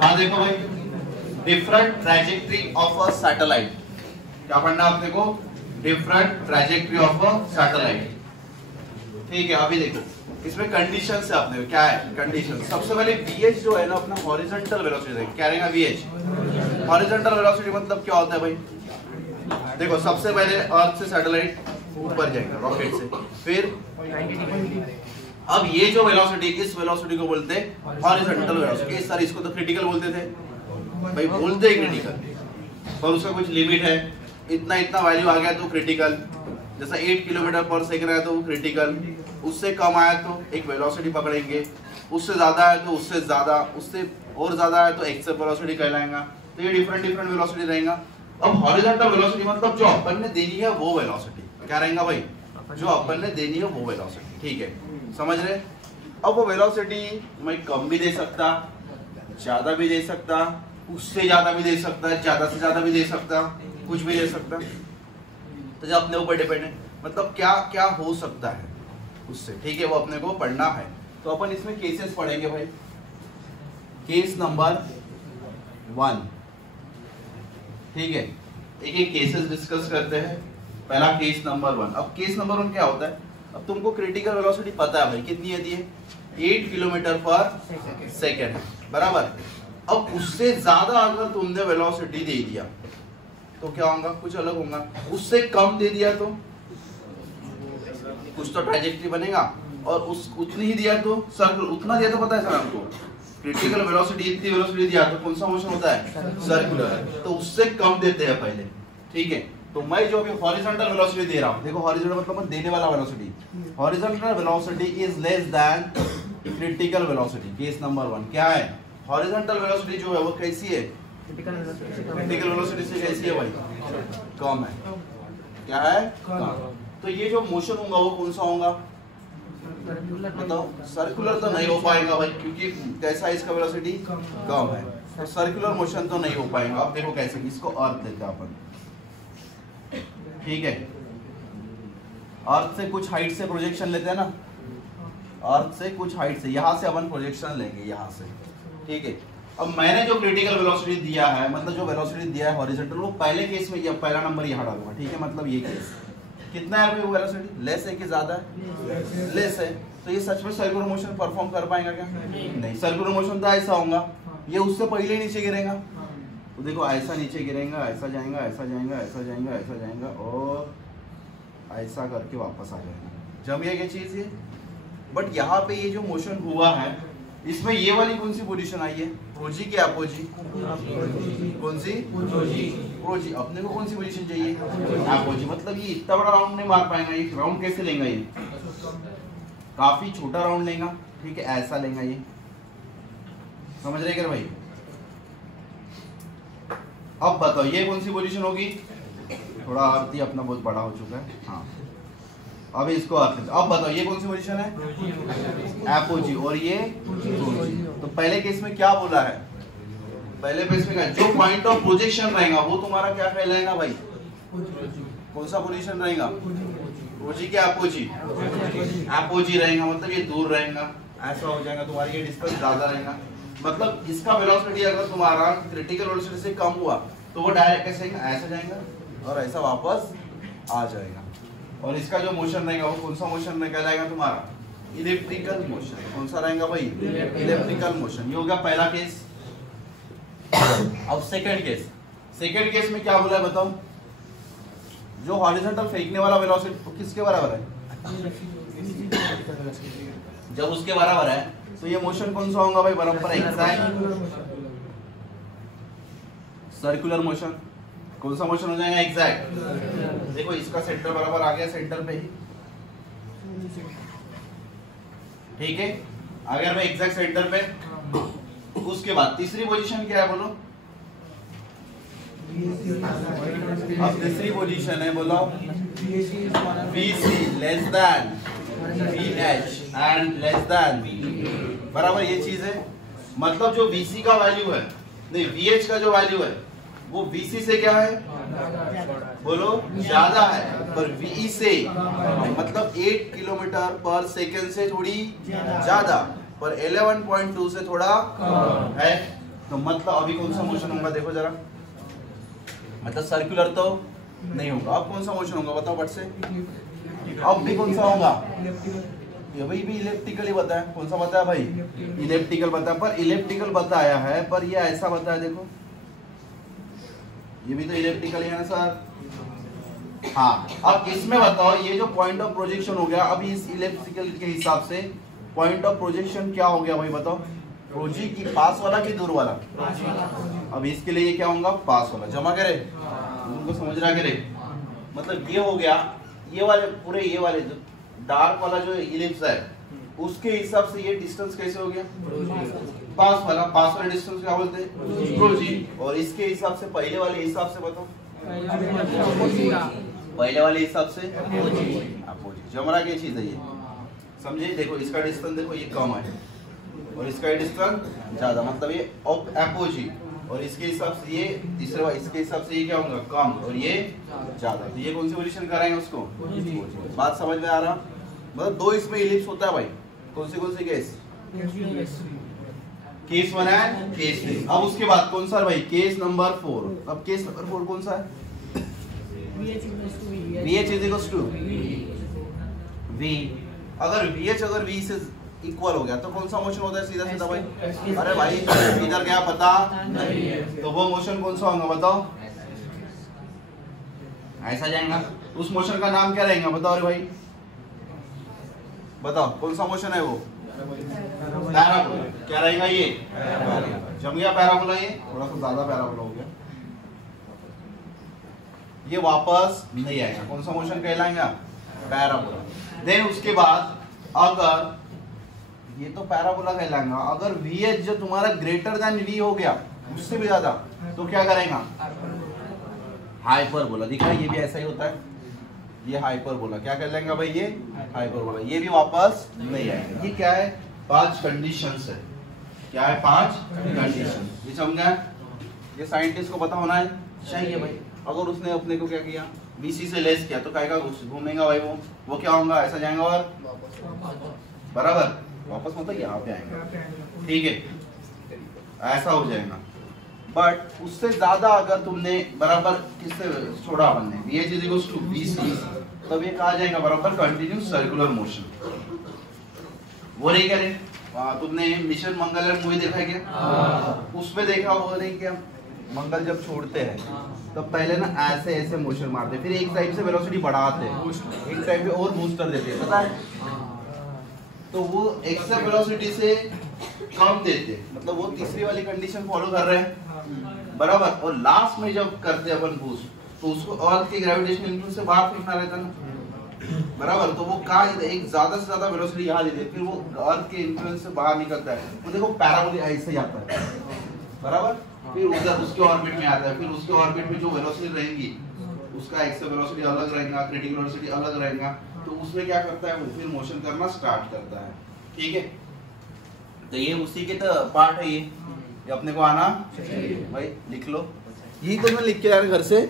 हाँ देखो भाई, different trajectory of a satellite. क्या पढ़ना आपने को? Different trajectory of a satellite. ठीक है, अभी देखो इसमें कंडीशन से आपने क्या है कंडीशन। सबसे पहले VH जो है ना अपना हॉरिजॉन्टल वेलोसिटी है। क्या रहेगा VH? हॉरिजॉन्टल वेलोसिटी मतलब क्या होता है भाई? देखो सबसे पहले अर्थ से सैटेलाइट ऊपर जाएगा रॉकेट से, फिर अब ये जो वेलोसिटी, इस वेलोसिटी को बोलते हैं हॉरिजॉन्टल वेलोसिटी। सर इसको तो क्रिटिकल बोलते थे भाई, बोलते हैं क्रिटिकल, पर उसका कुछ लिमिट है। इतना इतना वैल्यू आ गया तो क्रिटिकल, जैसा 8 किलोमीटर पर सेकंड आया तो वो क्रिटिकल, उससे कम आया तो एक वेलोसिटी पकड़ेंगे, उससे ज्यादा है तो उससे ज्यादा, उससे और ज्यादा है तो एक्सेप्ट वेलोसिटी कहलाएगा। तो ये डिफरेंट डिफरेंट वेलोसिटी रहेगा। अब हॉरिजॉन्टल वेलोसिटी मतलब जो अपन ने देनी है वो वेलोसिटी। क्या रहेगा भाई? जो अपन ने देनी है वो वेलोसिटी। ठीक है, समझ रहे? अब वो वेलोसिटी मैं कम भी दे सकता, ज्यादा भी दे सकता, उससे ज्यादा भी दे सकता है, ज्यादा से ज्यादा भी दे सकता, कुछ भी दे सकता। तो जो अपने ऊपर डिपेंड है, मतलब क्या क्या हो सकता है उससे। ठीक है, वो अपने को पढ़ना है। तो अपन इसमें केसेस पढ़ेंगे भाई। Case number 1। ठीक है, एक एक केसेस डिस्कस करते हैं। पहला केस नंबर 1। अब केस नंबर 1 क्या होता है? अब तुमको क्रिटिकल वेलोसिटी पता है भाई, कितनी है? 8 किलोमीटर पर सेकेंड, बराबर। अब उससे ज्यादा अगर तुमने वेलोसिटी दे दिया तो क्या होगा? कुछ अलग होगा। उससे कम दे दिया तो कुछ तो ट्रैजेक्टरी बनेगा, और उस उतनी ही दिया तो सर्कुलर। उतना दिया तो पता है सर आपको, क्रिटिकल वेलोसिटी इतनी वेलोसिटी दिया तो कौन सा मोशन होता है? सर्कुलर। तो उससे कम देते हैं पहले। ठीक है, तो मैं जो अभी हॉरिजॉन्टल वेलोसिटी दे रहा हूं, देखो हॉरिजॉन्टल मतलब देने वाला velocity, horizontal velocity is less than critical velocity. Case number 1 क्या है? हॉरिजॉन्टल वेलोसिटी जो है वो कैसी है? क्रिटिकल वेलोसिटी से कैसी है भाई? कम है। क्या है? कम। तो ये जो मोशन होगा वो कौन सा होगा? बताओ। सर्कुलर तो नहीं हो पाएगा भाई, क्योंकि कैसा है इसका वेलोसिटी? कम है, तो सर्कुलर मोशन तो नहीं हो पाएगा। अब देखो कैसे, इसको अर्थ लेते हैं अपन। ठीक है, अर्थ से कुछ हाइट से प्रोजेक्शन लेते हैं ना, अर्थ से कुछ हाइट से, यहां से अपन प्रोजेक्शन लेंगे यहां से। ठीक है, अब मैंने जो क्रिटिकल वेलोसिटी दिया है, मतलब जो वेलोसिटी दिया है हॉरिजॉन्टल, वो पहले केस में ये पहला नंबर यहां डालूंगा। ठीक है, मतलब ये केस कितना है भाई? वेलोसिटी लेस है कि ज्यादा है? लेस है। तो ये सच में सर्कुलर मोशन परफॉर्म कर पाएगा क्या? नहीं। सर्कुलर मोशन तो ऐसा होगा, ये उससे पहले नीचे गिरेगा। तो देखो ऐसा नीचे गिरेगा, ऐसा जाएगा, ऐसा जाएगा, ऐसा जाएगा, ऐसा जाएगा, और ऐसा करके वापस आ जाएगा। जब ये चीज है, बट यहाँ पे ये जो मोशन हुआ है, इसमें ये वाली कौन सी पोजीशन आई है? प्रोजी की अपोजी? कौन सी? प्रोजी। अपने को कौन सी पोजीशन चाहिए? अपोजी। मतलब ये इतना बड़ा राउंड नहीं मार पाएगा। ये राउंड कैसे लेगा? ये काफी छोटा राउंड लेगा। ठीक है, ऐसा लेगा ये। समझ रहे क्या भाई? अब बताओ ये कौन सी पोजीशन होगी? थोड़ा आरती अपना बहुत बड़ा हो चुका है। हाँ, अब इसको आरती। अब बताओ ये कौन सी पोजीशन है? एपोजी। और ये प्रोजी। तो पहले केस में क्या बोला है? पहले केस में क्या? जो पॉइंट ऑफ प्रोजेक्शन रहेगा वो तुम्हारा क्या कहलाएगा भाई? कौन सा पोजीशन रहेगा? प्रोजी क्या एपोजी? एपोजी रहेगा, मतलब ये दूर रहेगा, ऐसा हो जाएगा, तुम्हारी ये डिस्टेंस ज्यादा रहेगा। मतलब इसका वेलोसिटी अगर तुम्हारा क्रिटिकल वेलोसिटी से कम हुआ तो वो डायरेक्ट कैसे ऐसा जाएगा और ऐसा वापस आ जाएगा। और इसका जो मोशन रहेगा वो कौन सा मोशन में कहलाएगा तुम्हारा? Electrical motion. कौन सा रहेगा भाई? Electrical motion. ये होगा पहला केस। अब सेकंड केस। सेकंड केस में क्या बोला है बताओ? जो हॉरिजॉन्टल फेंकने वाला वेलोसिटी किसके बराबर है? जब उसके बराबर है तो ये मोशन कौन सा होगा भाई? बराबर एग्जैक्ट सर्कुलर मोशन। कौन सा मोशन हो जाएगा? एग्जैक्ट। देखो इसका सेंटर बराबर आ गया, सेंटर पे ही। ठीक है, आ गया भाई एग्जैक्ट सेंटर पे। उसके बाद तीसरी पोजीशन क्या है बोलो? अब तीसरी पोजीशन है बोलो VC less than VH and less than V। बराबर ये चीज है। मतलब जो VC का वैल्यू है, नहीं VH का जो वैल्यू है वो VC से क्या है बोलो? ज्यादा है। पर VE से मतलब 8 किलोमीटर पर सेकेंड से थोड़ी ज्यादा। पर 11.2 से थोड़ा है। तो मतलब अभी कौन सा मोशन होगा देखो जरा, मतलब सर्कुलर तो नहीं होगा। अब कौन सा मोशन होगा बताओ बट से, अब भी कौन सा होगा, ये भाई भी इलेप्टिकल ही बताया। कौन सा बताया भाई, इलेप्टिकल बताया। पर इलेप्टिकल बताया है पर ये ऐसा बताया, देखो ये भी तो इलेप्टिकल है ना सर। हाँ अब इसमें बताओ ये जो पॉइंट ऑफ प्रोजेक्शन हो गया, अब इस इलेप्टिकल के हिसाब से पॉइंट ऑफ प्रोजेक्शन क्या हो गया भाई बताओ, प्रोजी की पास वाला कि दूर वाला। अब इसके लिए ये क्या होगा, पास वाला। जमा करे उनको समझ रहा करे, मतलब ये हो गया, ये वाले पूरे ये वाले जो डार्क वाला जो इलिप्स है उसके हिसाब से ये डिस्टेंस कैसे हो गया, पास वाला। पास वाला डिस्टेंस क्या बोलते हैं, प्रोजी। और इसके हिसाब से पहले वाले हिसाब से बताओ, पहले वाले हिसाब से अपोजी। जमरा की चीज है ये, समझे। देखो इसका डिस्टेंस देखो ये कम है और इसका डिस्टेंस ज्यादा, मतलब ये अपोजी। और इसके हिसाब से ये तीसरे वाले, इसके हिसाब से ये क्या होगा, कम और ये ज्यादा। तो ये कौन सी पोजीशन कराएंगे उसको, बात समझ में आ रहा। मतलब दो इसमें इलिप्स होता है भाई, कौन सी केस, केस 1 एंड केस 3। अब उसके बाद कौन सा भाई, केस नंबर 4। अब केस नंबर 4 कौन सा है, VH is equals to V। अगर VH अगर V से इक्वल हो गया तो कौन सा मोशन होता है, सीधा सीधा भाई। अरे भाई इधर क्या पता नहीं, तो वो मोशन कौन सा होगा बताओ, ऐसा जाएगा। उस मोशन का नाम क्या रहेगा बताओ, अरे भाई बताओ कौन सा मोशन है वो, पैराबोला। क्या रहेगा ये, जम गया पैराबोला। ये थोड़ा सा ज्यादा पैराबोला हो गया, ये वापस नहीं आएगा। कौन सा मोशन कहलाएगा, पैराबोला। देन उसके बाद अगर ये तो पैराबोला कहलाएगा, अगर VH जो तुम्हारा ग्रेटर देन V हो गया उससे भी ज्यादा, तो क्या करेगा, हाइपरबोला। दिखा ये भी ऐसा ही होता है, ये हाइपरबोला। क्या कर लेंगे भाई, ये हाइपरबोला। ये भी वापस नहीं आएगा। ये क्या है, 5 कंडीशंस है। क्या है, 5 कंडीशन। ये समझा, ये साइंटिस्ट को पता होना है चाहिए भाई। अगर उसने अपने को क्या किया, BC से लेस किया तो क्या घूमेगा भाई, वो क्या होगा, ऐसा जाएगा और बराबर वापस, मतलब यहाँ पे आएगा, ठीक है, ऐसा हो जाएगा। बट उससे ज्यादा अगर तुमने बराबर किससे छोड़ा हमने, VH is equals to BC, तब ये कहा जाएगा बराबर कंटिन्यूस सर्कुलर मोशन। वो नहीं करे, तुमने मिशन मंगल मूवी देखा है क्या, उसमें देखा वो नहीं क्या, मंगल जब छोड़ते हैं तब पहले ना ऐसे ऐसे मोशन मारते, फिर एक साइड से वेलोसिटी बढ़ाते हैं, एक साइड पे और बूस्टर देते हैं, पता है। तो वो एक्स्ट्रा वेलोसिटी से कम देते, मतलब वो तीसरी वाली कंडीशन फॉलो कर रहे हैं बराबर। और लास्ट में जब करते हैं अपन बूस्ट, तो उसको अर्थ के ग्रेविटेशनल इन्फ्लुएंस से बाहर फेंकना रहता ना बराबर। तो वो कहा एक ज्यादा से ज्यादा वेलोसिटी यहाँ देते, फिर वो अर्थ के इन्फ्लुएंस से बाहर निकलता है। वो देखो पैराबोला ऐसे ही आता है बराबर, फिर उधर उसके ऑर्बिट में आता है, फिर उसके ऑर्बिट में जो वेलोसिटी रहेगी उसका एक्स वेलोसिटी अलग रहेगा, क्रिटिकल वेलोसिटी अलग रहेगा। तो उसमें क्या करता है वो, फिर मोशन करना स्टार्ट करता है, ठीक है। तो ये उसी के तो पार्ट है, ये अपने को आना भाई, लिख लो। यही तो मैं लिख के आया घर से।